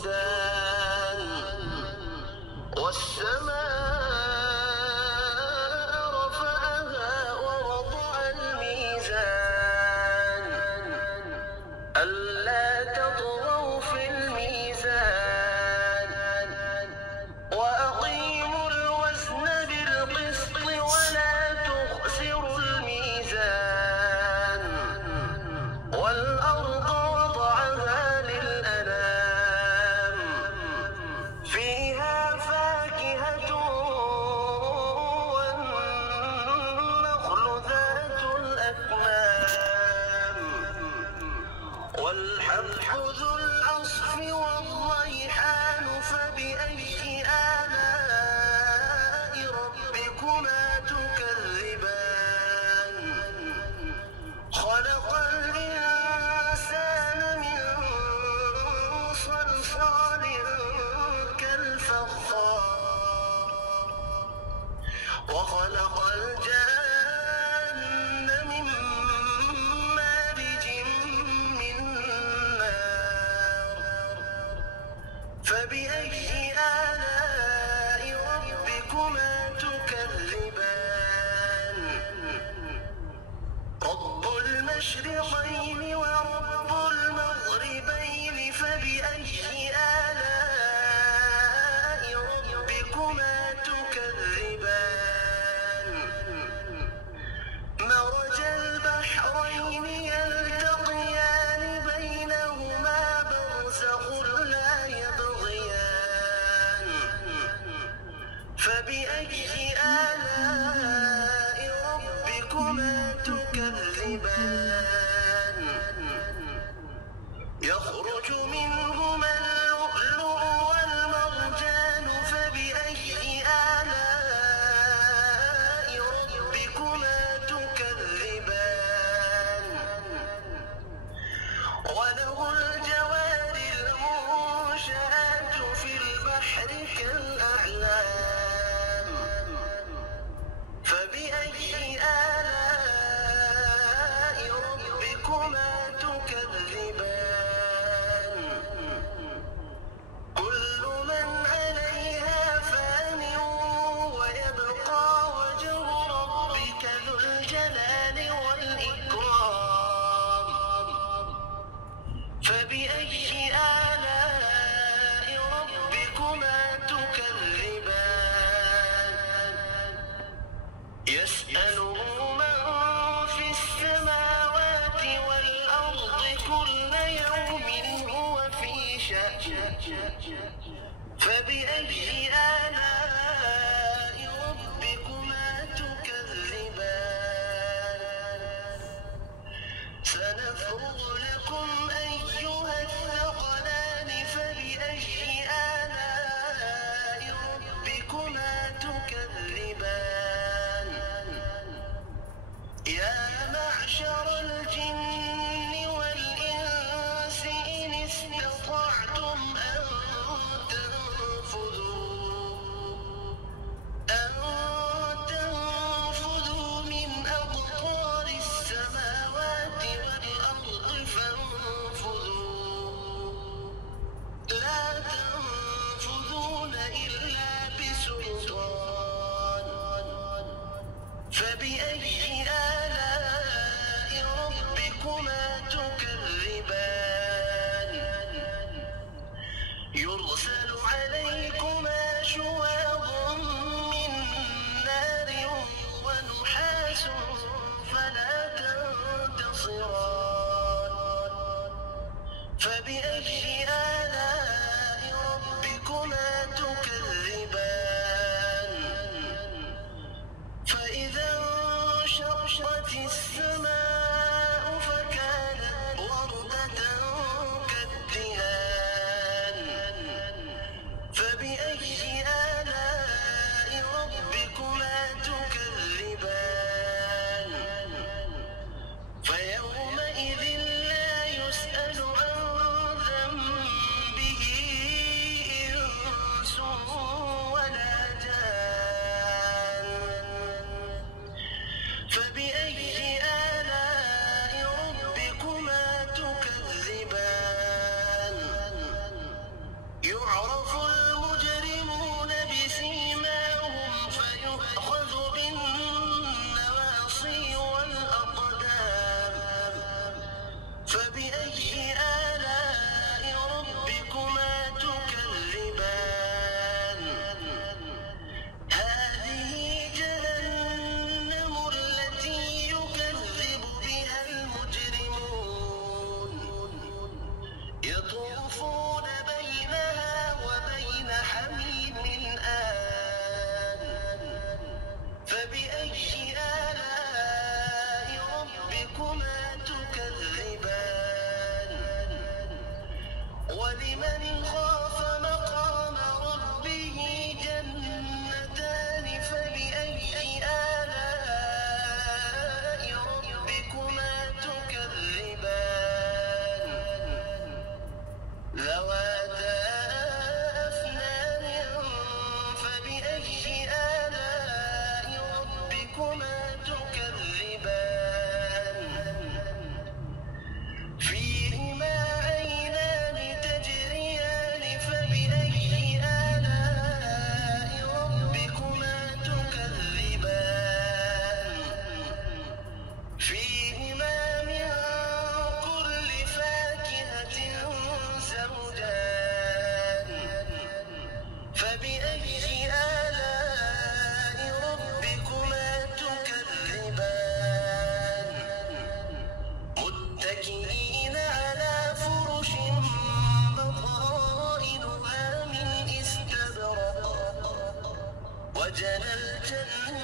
يسجدان والسماء رفعها ووضع الميزان ألا تطغوا في الميزان وأقيموا الوزن بالقسط ولا تخسروا الميزان والأرض وضعها للأنام فيها فاكهة والنخل ذات الأكمام والحب ذو العصف والريحان فبأي آلاء ربكما تكذبان خلق الإنسان من صلصال كالفخار وخلق الجان من مارج من نار فبأي آلاء ربكما تكذبان رب المشرقين ورب المغربين فبأي آلاء ربكما تكذبان مرج البحرين يلتقيان بينهما برزخ لا يبغيان فبأي آلاء ربكما تكذبان يخرج منهما اللؤلؤ والمرجان فبأي آلاء ربكما تكذبان وله الجوار المنشآت في البحر كالأعلام فبأي آلاء ربكما تكذبان كل من عليها فان ويبقى وجه ربك ذو الجلال والإكرام فبأي آلاء ربكما تكذبان يسأله من في السماوات والأرض كل يوم هو في شأن فبأي آلاء ربكما تكذبان سنفرغ لكم أيها الثقلان فبأي آلاء ربكما تكذبان يا معشر الجن والإنس إن استطعتم أن تنفذوا من أقطار السماوات والأرض فانفذوا لا تنفذون إلا بسلطان فبأي آلاء ربكما تكذبان يرسل عليكما شواظ من نار ونحاس فلا تنتصران فبأي آلاء ربكما تكذبان فإذا انشقت السماء فكانت وردة كالدهان فبأي آلاء ربكما تكذبان فيومئذ لا يسأل عن ذنبه وجنى الجنة